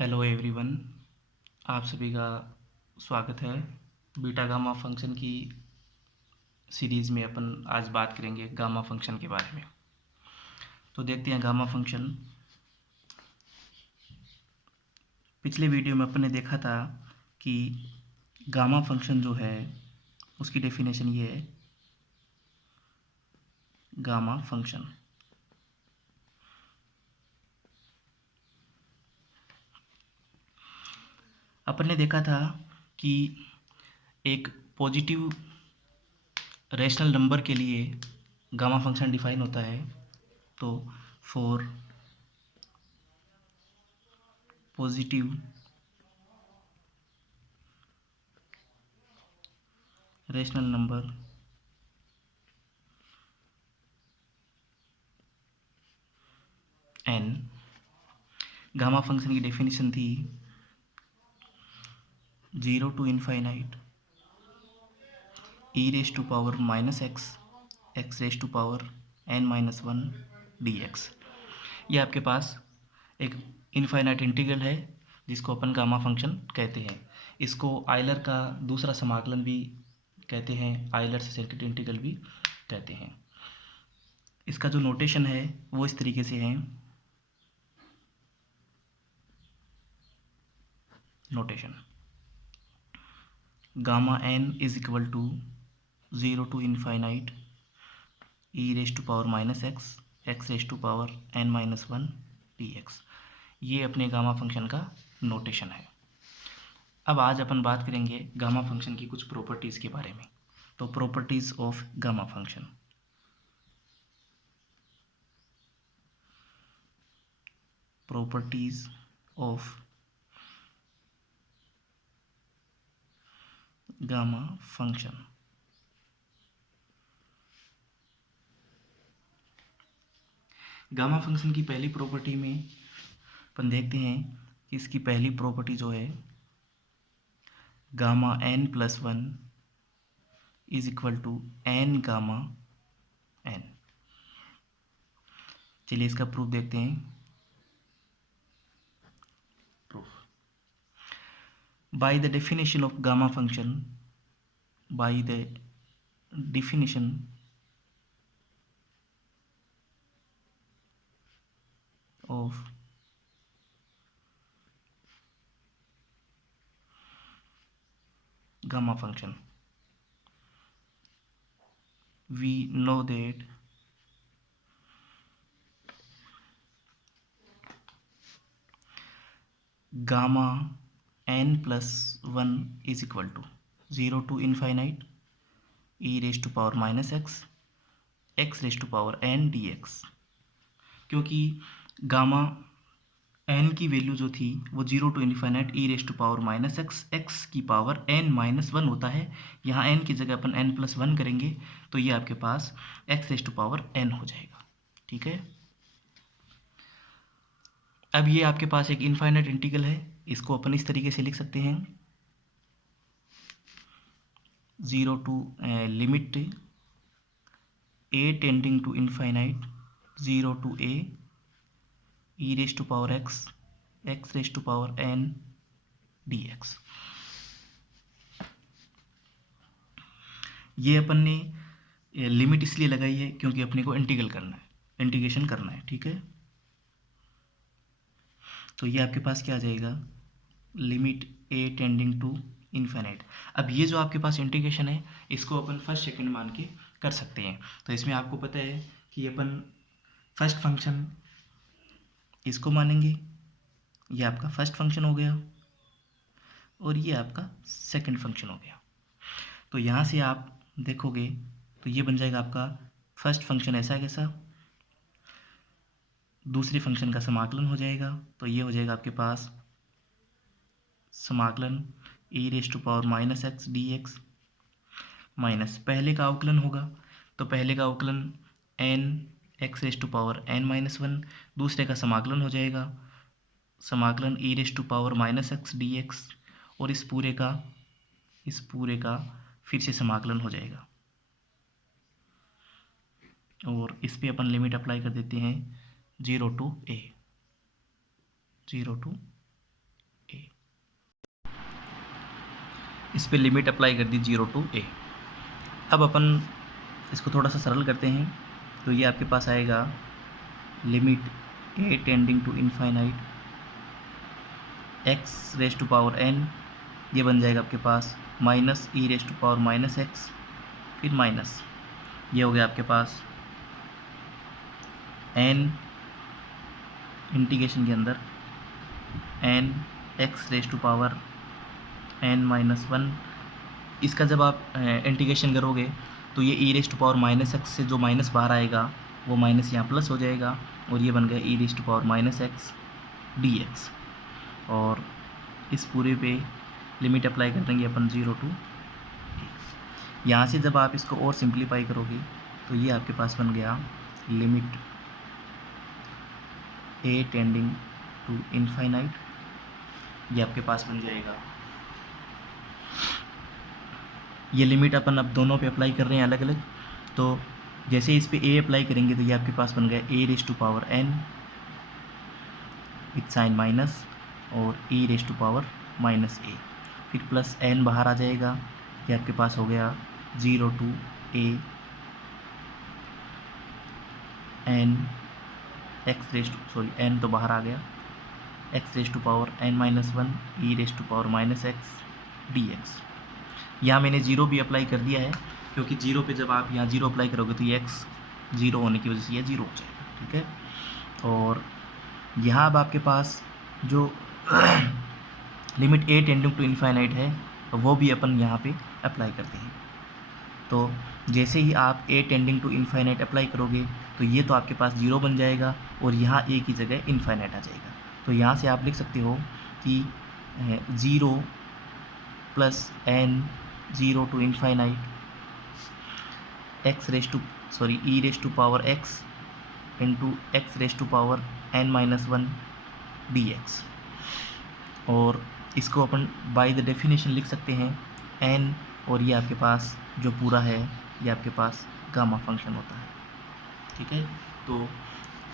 Hello everyone, आप सभी का स्वागत है। बीटा गामा फंक्शन की सीरीज़ में अपन आज बात करेंगे गामा फंक्शन के बारे में। तो देखते हैं गामा फंक्शन। पिछले वीडियो में अपन ने देखा था कि गामा फंक्शन जो है उसकी डेफिनेशन ये है, गामा फंक्शन अपन ने देखा था कि एक पॉजिटिव रैशनल नंबर के लिए गामा फंक्शन डिफाइन होता है। तो for positive rational number n, gamma function की डेफिनेशन थी 0 to infinite e raise to power minus x raise to power n-1 dx। ये आपके पास एक इनफाइनाइट इंटीग्रल है जिसको अपन गामा फंक्शन कहते हैं। इसको आयलर का दूसरा समाकलन भी कहते हैं, आयलर से सेकंड इंटीग्रल भी कहते हैं। इसका जो नोटेशन है वो इस तरीके से है। Notation gamma n is equal to 0 to infinite e raise to power minus x raise to power n-1 dx। ये अपने गामा फंक्शन का नोटेशन है। अब आज अपन बात करेंगे गामा फंक्शन की कुछ प्रॉपर्टीज़ के बारे में। तो properties of gamma function. Properties of gamma function. Gamma function की पहली प्रॉपर्टी में अपन देखते हैं कि इसकी पहली प्रॉपर्टी जो है gamma n+1 is equal to n gamma n। चलिए इसका प्रूफ देखते हैं। Proof by the definition of gamma function, by the definition of gamma function, we know that gamma n+1 is equal to 0 to infinite e raise to power minus x raise to power n dx। क्योंकि gamma n की value जो थी वो 0 to infinite e raise to power minus x की power n-1 होता है। यहाँ n की जगह अपन n+1 करेंगे तो ये आपके पास x raise to power n हो जाएगा। ठीक है। अब ये आपके पास एक इनफाइनाइट इंटीग्रल है, इसको अपन इस तरीके से लिख सकते हैं 0 to limit a tending to infinite 0 to a e raise to power x raise to power n dx। ये अपन ने लिमिट इसलिए लगाई है क्योंकि अपने को इंटीग्रेशन करना है। ठीक है। तो ये आपके पास क्या आ जाएगा, limit a tending to infinite. अब ये जो आपके पास इंटीग्रेशन है इसको अपन फर्स्ट सेकंड मान के कर सकते हैं। तो इसमें आपको पता है कि अपन फर्स्ट फंक्शन इसको मानेंगे, ये आपका फर्स्ट फंक्शन हो गया और ये आपका सेकंड फंक्शन हो गया। तो यहाँ से आप देखोगे तो ये बन जाएगा आपका फर्स्ट फंक्शन ऐसा कैसा, दूसरे फंक्शन का समाकलन हो जाएगा। तो ये हो जाएगा आपके पास समाकलन e raise to power minus x dx minus पहले का अवकलन होगा तो पहले का अवकलन n x raise to power n-1, दूसरे का समाकलन हो जाएगा समाकलन e raise to power minus x dx और इस पूरे का फिर से समाकलन हो जाएगा और इस पे अपन लिमिट अप्लाई कर देते हैं 0 टू a। इस पर लिमिट अप्लाई कर दी 0 to a। अब अपन इसको थोड़ा सा सरल करते हैं, तो ये आपके पास आएगा limit a tending to infinite x raise to power n, ये बन जाएगा आपके पास minus e raise to power minus x, फिर माइनस ये हो गया आपके पास n इंटीग्रेशन के अंदर n x raise to power n minus 1। इसका जब आप इंटीग्रेशन करोगे तो ये e raise to power minus x से जो माइनस बाहर आएगा वो माइनस यहाँ प्लस हो जाएगा, और ये बन गया e raise to power minus x dx। और इस पूरे पे लिमिट अप्लाई कर देंगे अपन 0 to a। यहाँ से जब आप इसको और सिंप्लीफाई करोगे तो ये आपके पास बन गया limit a tending to infinite, ये आपके पास बन जाएगा। ये लिमिट अपन अब दोनों पे अप्लाई कर रहे हैं अलग अलग, तो जैसे इस पे a अप्लाई करेंगे तो ये आपके पास बन गया a raise to power n with sign minus और e raise to power minus a, फिर प्लस n बाहर आ जाएगा, ये आपके पास हो गया 0 to a n x raise to n तो बाहर आ गया, x raise to power n minus 1 e raise to power minus x dx। यहाँ मैंने 0 भी अप्लाई कर दिया है, क्योंकि 0 पे जब आप यहाँ 0 अप्लाई करोगे तो ये x 0 होने की वजह से ये 0 हो जाएगा, ठीक है। और यहाँ अब आपके पास जो limit a tending to infinite है वो भी अपन यहाँ पे अप्लाई करते हैं। तो जैसे ही आप a tending to infinite apply करोगे तो ये तो आपके पास 0 बन जाएगा और यहाँ a की जगह इनफाइनाइट आ जाएगा। तो यहाँ से आप लिख सकते हो कि 0 plus n 0 to infinite e raise to power x into x raise to power n minus 1 dx। और इसको अपन बाय द डेफिनेशन लिख सकते हैं n, और ये आपके पास जो पूरा है ये आपके पास गामा फंक्शन होता है, ठीक है। तो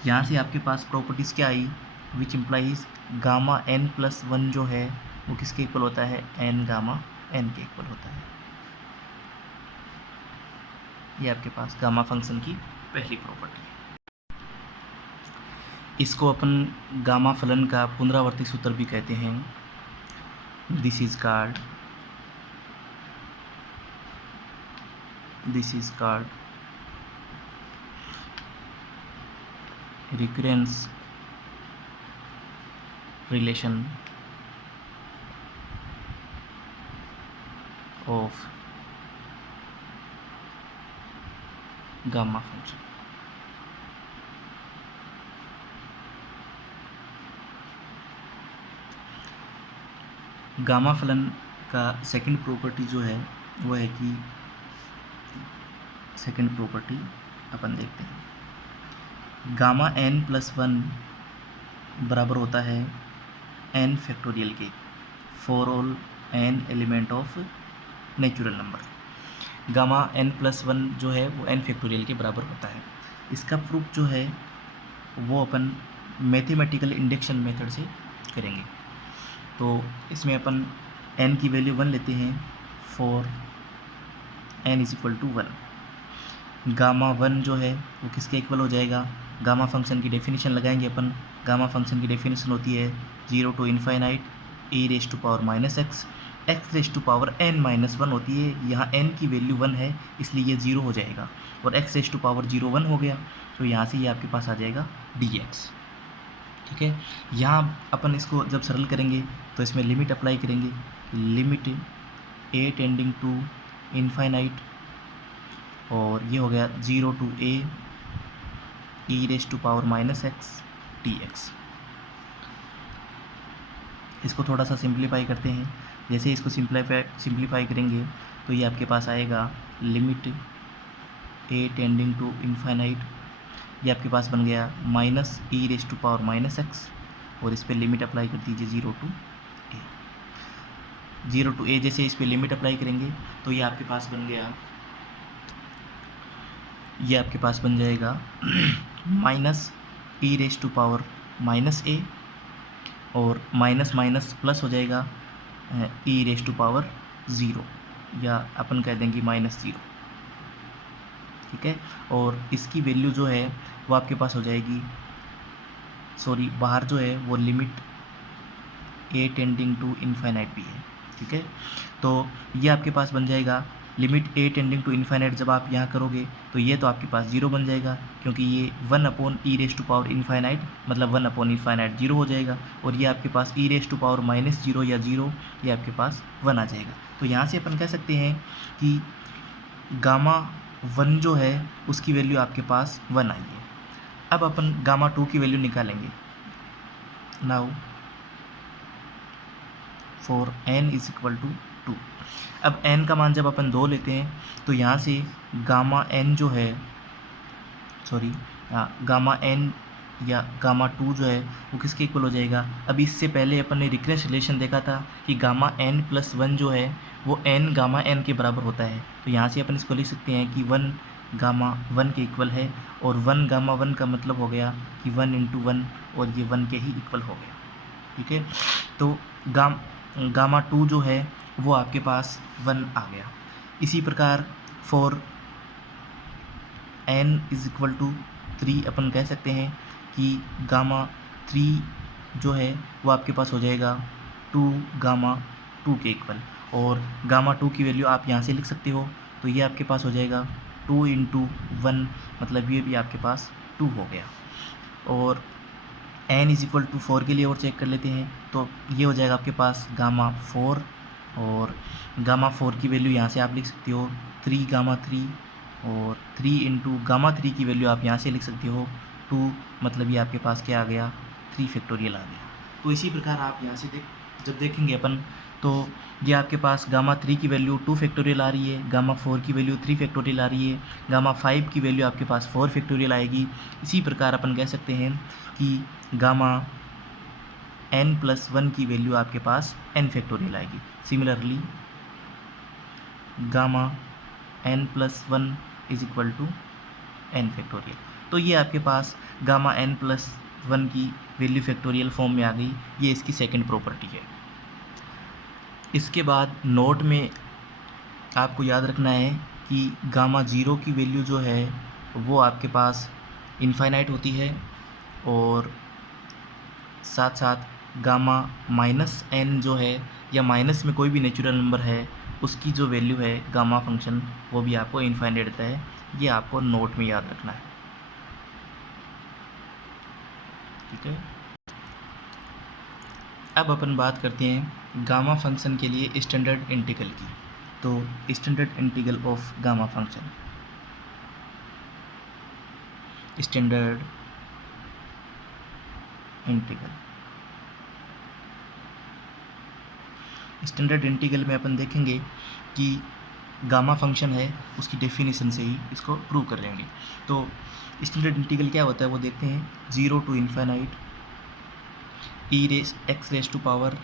यहाँ से आपके पास प्रॉपर्टीज़ क्या आई, which implies gamma n plus 1 जो है वो किसके इक्वल होता है, n गामा n के इक्वल होता है। ये आपके पास गामा फंक्शन की पहली प्रॉपर्टी है। इसको अपन गामा फलन का पुनरावर्ती सूत्र भी कहते हैं। This is called recurrence relation of gamma function. Gamma फलन का सेकंड प्रॉपर्टी जो है वो है कि सेकंड प्रॉपर्टी अपन देखते हैं, गामा n प्लस 1 बराबर होता है n फैक्टोरियल के for all n element of natural number. Gamma n plus 1 जो है वो n फैक्टोरियल के बराबर होता है। इसका प्रूफ जो है वो अपन मैथमेटिकल इंडक्शन मेथड से करेंगे। तो इसमें अपन n की वैल्यू 1 लेते हैं for n is equal to 1। Gamma 1 जो है वो किसके इक्वल हो जाएगा, गामा फंक्शन की डेफिनेशन लगाएंगे अपन। गामा फंक्शन की डेफिनेशन होती है 0 to infinite e raise to power minus x raise to power n minus 1 होती है। यहाँ n की वैल्यू 1 है इसलिए ये 0 हो जाएगा, और x रेज टू पावर 0 1 हो गया, तो यहाँ से ये आपके पास आ जाएगा dx, ठीक है। यहाँ अपन इसको जब सरल करेंगे तो इसमें लिमिट अप्लाई करेंगे, limit a tending to infinite, और ये हो गया 0 to a e raise to power minus x dx। इसको थोड़ा सा सिंप्लीफाई करते हैं। जैसे इसको सिंप्लीफाई करेंगे तो ये आपके पास आएगा limit a tending to infinite, ये आपके पास बन गया minus e raise to power minus x, और इस पर लिमिट अप्लाई कर दीजिए 0 to a। जैसे इस पर लिमिट अप्लाई करेंगे तो ये आपके पास बन गया, ये आपके पास बन जाएगा minus e raise to power minus a, और माइनस माइनस प्लस हो जाएगा e raise to power zero, या अपन कह देंगे -0, ठीक है। और इसकी वैल्यू जो है वो आपके पास हो जाएगी, सॉरी बाहर जो है वो limit a tending to infinite भी है, ठीक है। तो ये आपके पास बन जाएगा limit a tending to infinite. जब आप यहाँ करोगे तो ये तो आपके पास 0 बन जाएगा, क्योंकि ये 1/e इन्फाइनाइट मतलब 1/इन्फाइनाइट 0 हो जाएगा, और ये आपके पास e⁻0 या 0 ये आपके पास 1 आ जाएगा। तो यहाँ से अपन कह सकते हैं कि गामा 1 जो है उसकी वैल्यू आपके पास 1 आई है। अब अपन गामा 2 की वैल्यू निकालेंगे। Now for n is equal to 2। अब n का मान जब अपन 2 लेते हैं तो यहाँ से गामा n जो है, सॉरी गामा n या गामा 2 जो है वो किसके इक्वल हो जाएगा। अब इससे पहले अपन ने रिकरेंस रिलेशन देखा था कि गामा n प्लस 1 जो है वो n गामा n के बराबर होता है। तो यहाँ से अपन इसको लिख सकते हैं कि 1 गामा 1 के इक्वल है, और 1 गामा 1 का मतलब हो गया कि 1 इंटू 1, और ये 1 के ही इक्वल हो गया, ठीक है। तो गामा 2 जो है वो आपके पास 1 आ गया। इसी प्रकार for n is equal to 3 अपन कह सकते हैं कि गामा 3 जो है वो आपके पास हो जाएगा 2 गामा 2 के इक्वल, और गामा 2 की वैल्यू आप यहाँ से लिख सकते हो। तो ये आपके पास हो जाएगा 2 इंटू 1, मतलब ये भी आपके पास 2 हो गया। और n इज इक्वल टू 4 के लिए और चेक कर लेते हैं, तो ये हो जाएगा आपके पास गामा 4, और गामा 4 की वैल्यू यहाँ से आप लिख सकते हो 3 गामा 3, और 3 इंटू गामा 3 की वैल्यू आप यहाँ से लिख सकते हो 2, मतलब ये आपके पास क्या आ गया 3 फैक्टोरियल आ गया। तो इसी प्रकार आप यहाँ से जब देखेंगे अपन, तो ये आपके पास गामा 3 की वैल्यू 2 फैक्टोरियल आ रही है, गामा 4 की वैल्यू 3 फैक्टोरियल आ रही है, गामा 5 की वैल्यू आपके पास 4 फैक्टोरियल आएगी। इसी प्रकार अपन कह सकते हैं कि गामा n प्लस 1 की वैल्यू आपके पास n फैक्टोरियल आएगी। Similarly gamma n plus 1 is equal to n factorial. तो ये आपके पास गामा n प्लस 1 की वैल्यू फैक्टोरियल फॉर्म में आ गई। ये इसकी सेकंड प्रॉपर्टी है। इसके बाद नोट में आपको याद रखना है कि गामा 0 की वैल्यू जो है वो आपके पास इनफाइनाइट होती है, और साथ साथ गामा -n जो है, या माइनस में कोई भी नेचुरल नंबर है, उसकी जो वैल्यू है गामा फंक्शन वो भी आपको इनफाइनाइट देता है। ये आपको नोट में याद रखना है, ठीक है। अब अपन बात करते हैं गामा फंक्शन के लिए स्टैंडर्ड इंटीग्रल की। तो standard integral of gamma function, standard integral, standard integral में अपन देखेंगे कि गामा फंक्शन है उसकी डेफिनेशन से ही इसको प्रूव कर लेंगे। तो स्टैंडर्ड इंटीग्रल क्या होता है वो देखते हैं। 0 to infinite x raise to power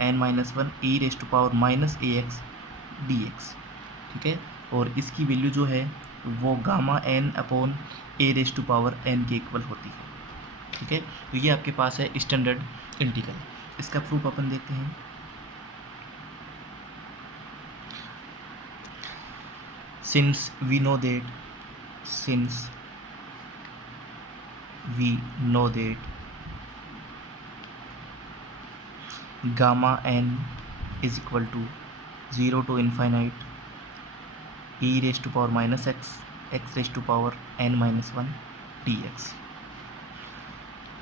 n-1 e raise to power -ax dx, ठीक है। और इसकी वैल्यू जो है वो gamma n upon a raise to power n के इक्वल होती है, ठीक है। तो ये आपके पास है स्टैंडर्ड इंटीग्रल। इसका प्रूफ अपन देखते हैं। since we know that gamma n is equal to 0 to infinite e raised to power -x raised to power n-1 dx।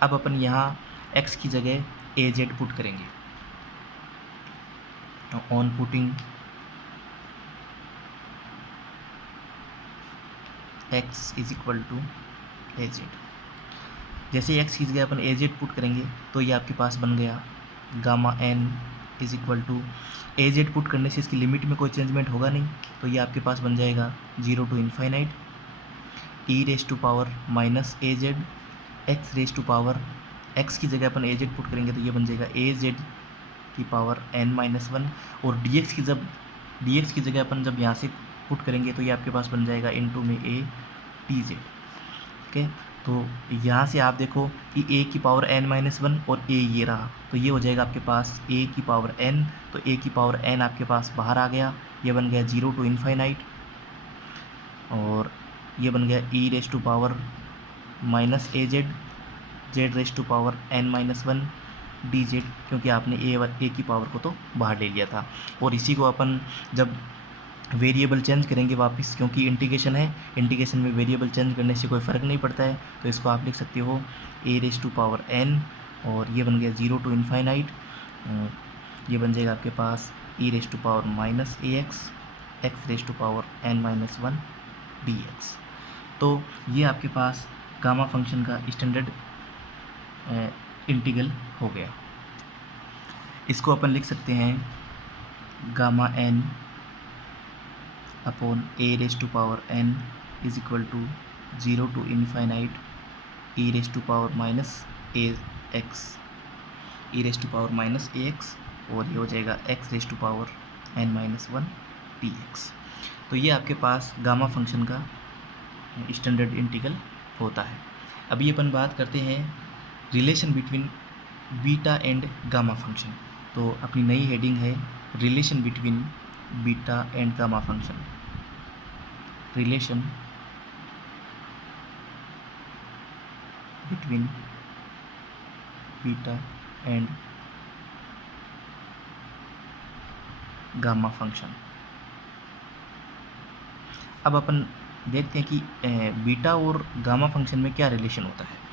अब अपन यहाँ x की जगह az पुट करेंगे। On putting x is equal to az, जैसे x की जगह अपन az put करेंगे तो ये आपके पास बन गया gamma n is equal to, az put करने से इसकी लिमिट में कोई चेंजमेंट होगा नहीं, तो ये आपके पास बन जाएगा 0 to infinite e raise to power -az x raise to power, x की जगह अपन az पुट करेंगे तो ये बन जाएगा az की पावर n-1, और dx की जगह अपन जब यहाँ से पुट करेंगे तो ये आपके पास बन जाएगा इनटू में a dz, ठीक है। तो यहाँ से आप देखो कि a की पावर n-1 और a ये रहा, तो ये हो जाएगा आपके पास a की पावर n, तो a की पावर n आपके पास बाहर आ गया, ये बन गया 0 to इन्फाइनाइट, और ये बन गया e raise to power minus a z raise to power n-1 dz, क्योंकि आपने a की पावर को तो बाहर ले लिया था। और इसी को अपन जब वेरिएबल चेंज करेंगे वापस, क्योंकि इंटीग्रेशन है, इंटीग्रेशन में वेरिएबल चेंज करने से कोई फ़र्क नहीं पड़ता है, तो इसको आप लिख सकते हो a raise to power n, और ये बन गया 0 to इन्फाइनाइट, ये बन जाएगा आपके पास e raise to power minus x raise to power n-1 dx। तो ये आपके पास गामा फंक्शन का स्टैंडर्ड इंटीग्रल हो गया। इसको अपन लिख सकते हैं gamma n upon a raise to power n is equal to 0 to infinite e raise to power minus ax, और ये हो जाएगा x raise to power n-1 dx। तो ये आपके पास गामा फंक्शन का स्टैंडर्ड इंटीग्रल होता है। अभी अपन बात करते हैं relation between beta and gamma function. तो अपनी नई हेडिंग है relation between beta and gamma function. Relation between beta and gamma function. अब अपन देखते हैं कि बीटा और गामा फंक्शन में क्या रिलेशन होता है।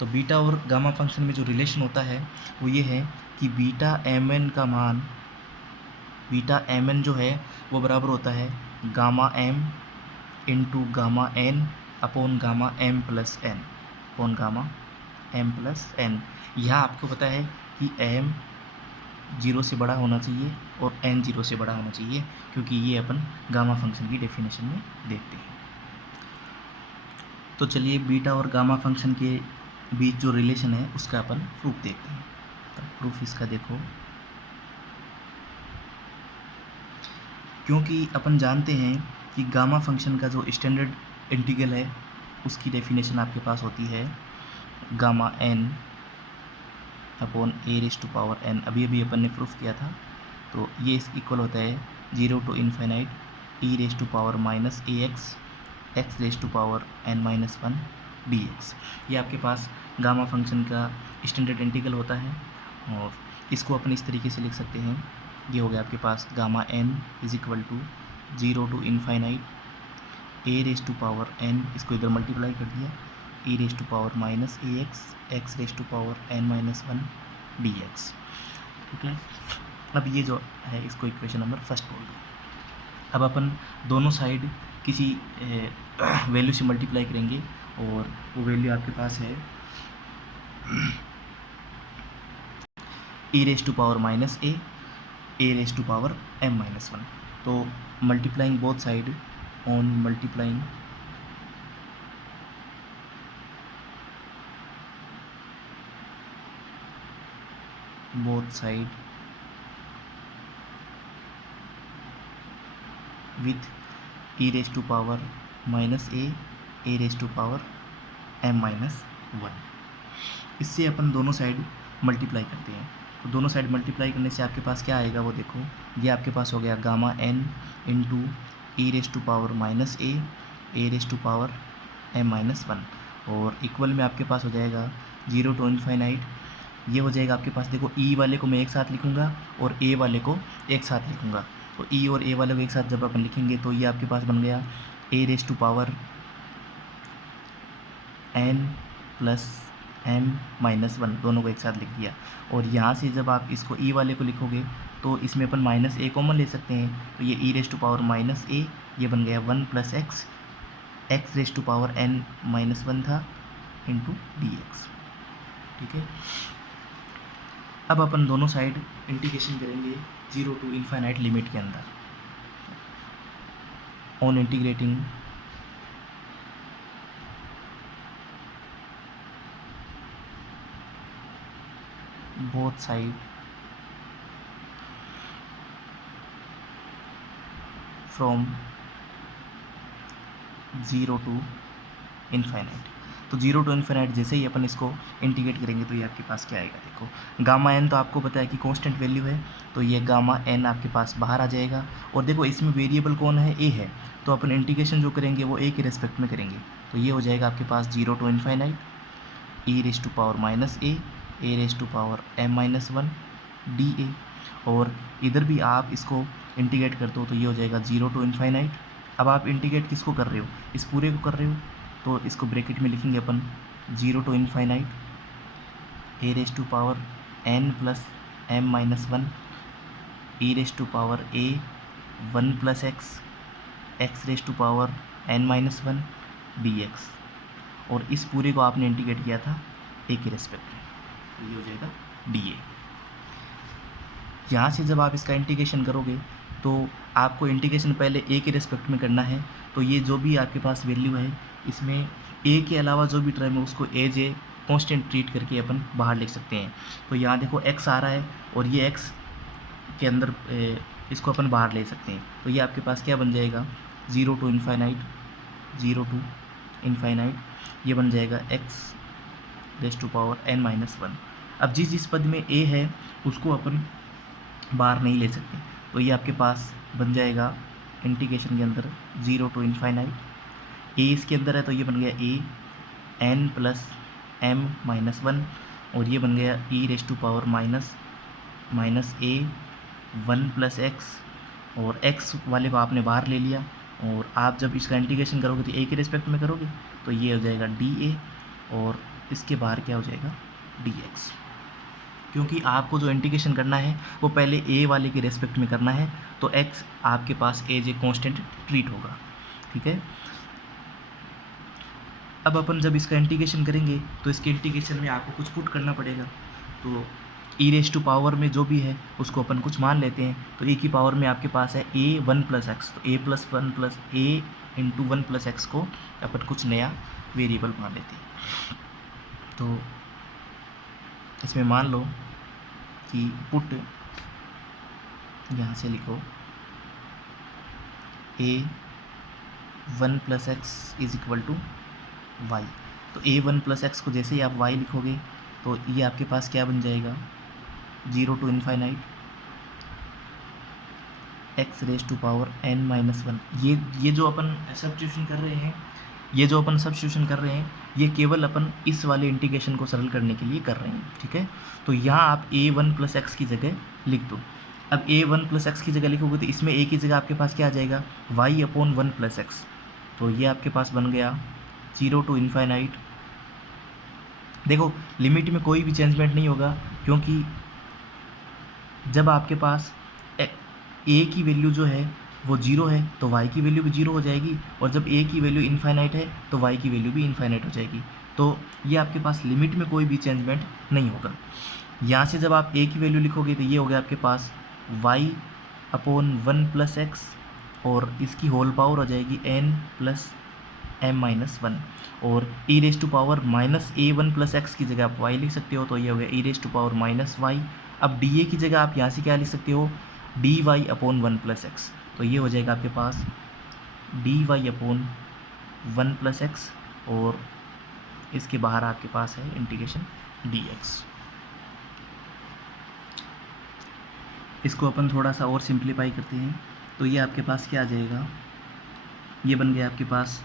तो बीटा और गामा फंक्शन में जो रिलेशन होता है वो ये है कि बीटा mn का मान, बीटा mn जो है वो बराबर होता है gamma m into gamma n upon gamma m plus n, upon gamma m plus n। यहाँ आपको पता है कि m 0 से बड़ा होना चाहिए और n 0 से बड़ा होना चाहिए, क्योंकि ये अपन गामा फंक्शन की डेफिनेशन में देखते हैं। तो चलिए बीटा और गामा फंक्शन के बीच जो रिलेशन है उसका अपन प्रूफ देखते हैं। तो प्रूफ इसका देखो, क्योंकि अपन जानते हैं कि गामा फंक्शन का जो स्टैंडर्ड इंटीग्रल है उसकी डेफिनेशन आपके पास होती है gamma n upon a raise to power n। अभी अपन ने प्रूफ किया था, तो ये इक्वल होता है 0 to infinite e raise to power minus x raise to power n-1 dx। ये आपके पास गामा फंक्शन का स्टैंडर्ड इंटीग्रल होता है, और इसको अपन इस तरीके से लिख सकते हैं। ये हो गया आपके पास gamma n is equal to 0 to infinite a raise to power n, इसको इधर मल्टीप्लाई कर दिया, e raise to power minus x raise to power n-1 dx। ठीक है, अब ये जो है इसको इक्वेशन नंबर फर्स्ट बोल दो। अब अपन दोनों साइड किसी वैल्यू से मल्टीप्लाई करेंगे, और वो वैल्यू आपके पास है e raise to power minus a raise to power m-1। तो multiplying both side on multiplying both side with e raise to power minus a raise to power m-1। इससे अपन दोनों साइड मल्टीप्लाई करते हैं। तो दोनों साइड मल्टीप्लाई करने से आपके पास क्या आएगा वो देखो, ये आपके पास हो गया gamma n into e raise to power minus a raise to power m-1, और इक्वल में आपके पास हो जाएगा 0 to इन्फाइनाइट। ये हो जाएगा आपके पास, देखो e वाले को मैं एक साथ लिखूँगा और a वाले को एक साथ लिखूँगा। तो e और a वाले को एक साथ जब अपन लिखेंगे तो ये आपके पास बन गया a raise to power n plus m-1, दोनों को एक साथ लिख दिया। और यहाँ से जब आप इसको e वाले को लिखोगे तो इसमें अपन माइनस a कॉमन ले सकते हैं, तो ये e raise to power minus a, ये बन गया 1 plus x raise to power n-1 था इंटू dx। ठीक है, अब अपन दोनों साइड इंटीग्रेशन करेंगे 0 to इन्फाइनाइट लिमिट के अंदर। On integrating both side from 0 to infinite. तो 0 टू इन्फिनाइट जैसे ही अपन इसको इंटीग्रेट करेंगे तो ये आपके पास क्या आएगा, देखो गामा एन तो आपको पता है कि कांस्टेंट वैल्यू है, तो ये गामा एन आपके पास बाहर आ जाएगा। और देखो इसमें वेरिएबल कौन है, ए है, तो अपन इंटीग्रेशन जो करेंगे वो ए के रेस्पेक्ट में करेंगे, तो ये हो जाएगा आपके पास 0 to infinite e raise to power minus a raise to power m minus 1 d a. और इधर भी आप इसको इंटीग्रेट कर दो तो ये हो जाएगा 0 टू इन्फिनाइट। अब आप इंटीग्रेट किसको कर रहे हो, इस पूरे को कर रहे हो, तो इसको ब्रैकेट में लिखेंगे अपन 0 to infinite a raise to power n plus M minus 1 e raise to power a 1 plus x raise to power n minus 1 d x. और इस पूरे को आपने इंटीग्रेट किया था ए के रेस्पेक्ट में, तो ये हो जाएगा डी ए। यहाँ से जब आप इसका इंटीग्रेशन करोगे तो आपको इंटीग्रेशन पहले ए के रेस्पेक्ट में करना है, तो ये जो भी आपके पास वैल्यू है इसमें ए के अलावा जो भी टर्म है उसको एज ए कॉन्स्टेंट ट्रीट करके अपन बाहर लिख सकते हैं। तो यहाँ देखो एक्स आ रहा है और ये एक्स के अंदर इसको अपन बाहर ले सकते हैं, तो ये आपके पास क्या बन जाएगा 0 टू इन्फाइनाइट ये बन जाएगा x raise to power n minus 1। अब जिस पद में ए है उसको अपन बाहर नहीं ले सकते, तो ये आपके पास बन जाएगा इंटीग्रेशन के अंदर 0 टू इन्फाइनाइट ए इसके अंदर है तो ये बन गया A N plus M minus 1 और ये बन गया ई raise to power minus A 1 plus x और एक्स वाले को आपने बाहर ले लिया। और आप जब इसका इंटीग्रेशन करोगे तो ए के रिस्पेक्ट में करोगे तो ये हो जाएगा डी ए और इसके बाहर क्या हो जाएगा डी एक्स, क्योंकि आपको जो इंटीग्रेशन करना है वो पहले ए वाले के रेस्पेक्ट में करना है, तो एक्स आपके पास एज ए कांस्टेंट ट्रीट होगा। ठीक है, अब अपन जब इसका इंटीग्रेशन करेंगे तो इसके इंटीग्रेशन में आपको कुछ पुट करना पड़ेगा, तो ई रेस टू पावर में जो भी है उसको अपन कुछ मान लेते हैं, तो ए की पावर में आपके पास है ए 1 प्लस एक्स, तो ए प्लस 1 प्लस ए इंटू 1 प्लस एक्स को अपन कुछ नया वेरिएबल मान लेते हैं। तो इसमें मान लो कि पुट यहाँ से लिखो a 1 plus x is equal to y, तो ए 1 प्लस एक्स को जैसे ही आप वाई लिखोगे तो ये आपके पास क्या बन जाएगा 0 to infinite x raise to power n minus 1। ये जो अपन सब्स्टिट्यूशन कर रहे हैं ये केवल अपन इस वाले इंटीग्रेशन को सरल करने के लिए कर रहे हैं। ठीक है, तो यहाँ आप ए 1 प्लस एक्स की जगह लिख दो। अब ए 1 प्लस एक्स की जगह लिखोगे तो इसमें ए की जगह आपके पास क्या आ जाएगा वाई अपॉन 1 प्लस एक्स, तो ये आपके पास बन गया 0 टू इन्फाइनाइट। देखो लिमिट में कोई भी चेंजमेंट नहीं होगा, क्योंकि जब आपके पास ए की वैल्यू जो है वो 0 है तो y की वैल्यू भी 0 हो जाएगी, और जब a की वैल्यू इन्फाइनाइट है तो y की वैल्यू भी इन्फाइनाइट हो जाएगी। तो ये आपके पास लिमिट में कोई भी चेंजमेंट नहीं होगा। यहाँ से जब आप a की वैल्यू लिखोगे तो ये हो गया आपके पास y अपॉन 1 प्लस एक्स और इसकी होल पावर हो जाएगी n प्लस एम माइनस 1, और E raise to power minus A 1 plus x की जगह आप y लिख सकते हो, तो ये हो गया ई raise to power minus y. अब डी ए की जगह आप यहाँ से क्या लिख सकते हो d y upon 1 plus x, तो ये हो जाएगा आपके पास d y upon 1 plus x और इसके बाहर आपके पास है इंटीग्रेशन डी एक्स। इसको अपन थोड़ा सा और सिंप्लीफाई करते हैं तो ये आपके पास क्या आ जाएगा, ये बन गया आपके पास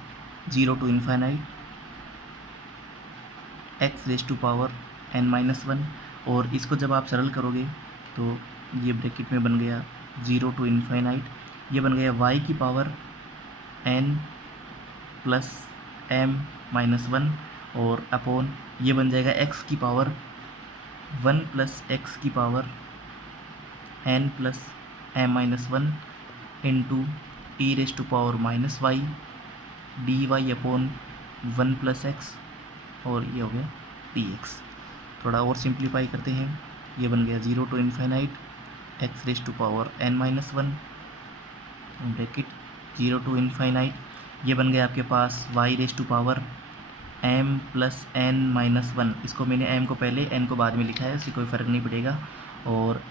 0 to infinite x raise to power n minus 1, और इसको जब आप सरल करोगे तो ये ब्रैकेट में बन गया 0 टू इन्फाइनाइट, ये बन गया y की power n plus m minus 1 और अपॉन ये बन जाएगा x की पावर 1 प्लस एक्स की power n plus m minus 1 into e raise to power minus y d y upon 1 plus x और ये हो गया डी एक्स। थोड़ा और सिंप्लीफाई करते हैं, ये बन गया 0 to infinite x raise to power n minus 1 bracket 0 to infinite, ये बन गया आपके पास y raise to power m plus n minus 1, इसको मैंने m को पहले n को बाद में लिखा है, इससे कोई फ़र्क नहीं पड़ेगा। और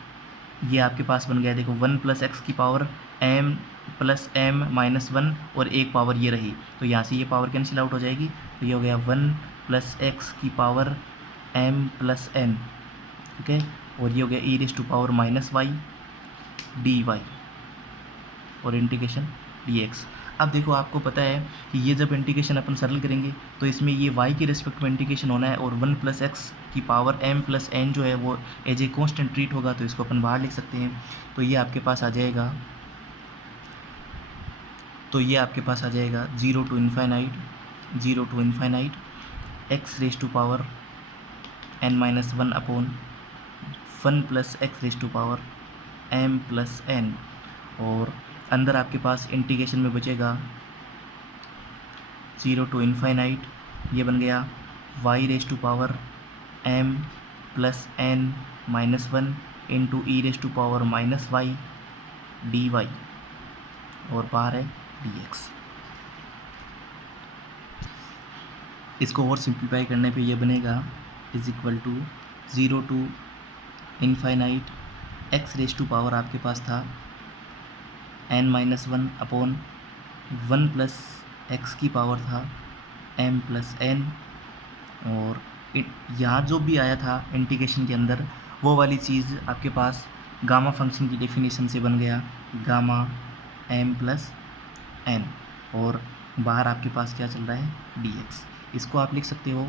ये आपके पास बन गया देखो 1 प्लस एक्स की power m plus m minus 1 और एक पावर ये रही, तो यहाँ से ये पावर कैंसिल आउट हो जाएगी, तो ये हो गया 1 प्लस एक्स की पावर एम प्लस एन, ठीक है, और ये हो गया ई raise to power minus y d y और इंटीग्रेशन डी एक्स। अब देखो आपको पता है कि ये जब इंटीग्रेशन अपन सरल करेंगे तो इसमें ये y के रिस्पेक्ट में इंटीग्रेशन होना है और 1 प्लस एक्स की पावर m प्लस एन जो है वो एज ए कॉन्स्टेंट ट्रीट होगा, तो इसको अपन बाहर लिख सकते हैं। तो ये आपके पास आ जाएगा, तो ये आपके पास आ जाएगा 0 to infinite x raise to power n minus 1 upon 1 plus x raise to power m plus n, और अंदर आपके पास इंटीग्रेशन में बचेगा 0 टू इन्फाइनाइट, ये बन गया y raise to power m plus n minus 1 into e raise to power minus y d y, और बाहर है डी एक्स। इसको और सिंप्लीफाई करने पे ये बनेगा is equal to 0 to infinite x raise to power आपके पास था n minus 1 upon 1 plus x की पावर था m प्लस n, और यहाँ जो भी आया था इंटीग्रेशन के अंदर वो वाली चीज़ आपके पास गामा फंक्शन की डेफिनेशन से बन गया गामा m प्लस n, और बाहर आपके पास क्या चल रहा है dx। इसको आप लिख सकते हो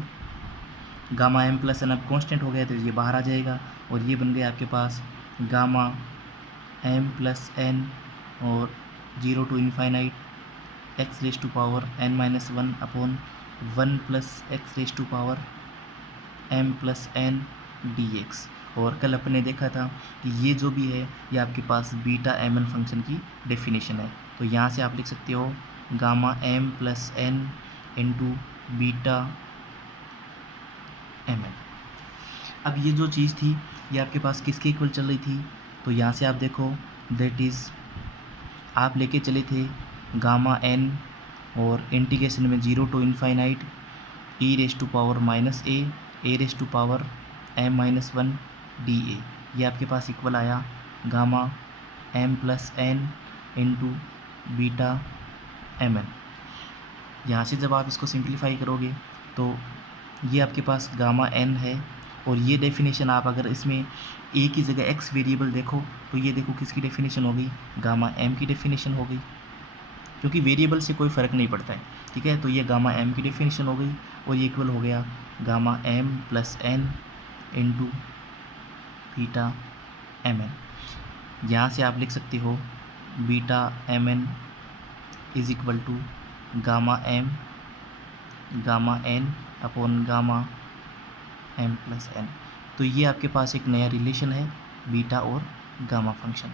गामा m प्लस n, अब कांस्टेंट हो गया तो ये बाहर आ जाएगा, और ये बन गया आपके पास गामा m प्लस n और 0 to infinite x raise to power n minus 1 upon 1 plus x raise to power m plus n dx। और कल अपने देखा था कि ये जो भी है ये आपके पास बीटा एम एन फंक्शन की डेफिनेशन है, तो यहाँ से आप लिख सकते हो gamma m plus n into beta M N. अब ये जो चीज़ थी ये आपके पास किसके इक्वल चल रही थी, तो यहाँ से आप देखो दैट इज़ आप लेके चले थे गामा n और इंटीग्रेशन में 0 to infinite e raise to power minus a raise to power m minus 1 d a, ये आपके पास इक्वल आया gamma m plus n into beta M N. यहाँ से जब आप इसको सिंप्लीफाई करोगे तो ये आपके पास गामा n है, और ये डेफिनेशन आप अगर इसमें a की जगह x वेरिएबल देखो तो ये देखो किसकी डेफिनेशन हो गई, गामा m की डेफिनेशन हो गई, क्योंकि वेरिएबल से कोई फ़र्क नहीं पड़ता है, ठीक है। तो ये गामा m की डेफिनेशन हो गई और ये इक्वल हो गया gamma m plus n into beta M N. यहाँ से आप लिख सकते हो beta M N is equal to gamma n upon gamma m plus n। तो ये आपके पास एक नया रिलेशन है बीटा और गामा फंक्शन।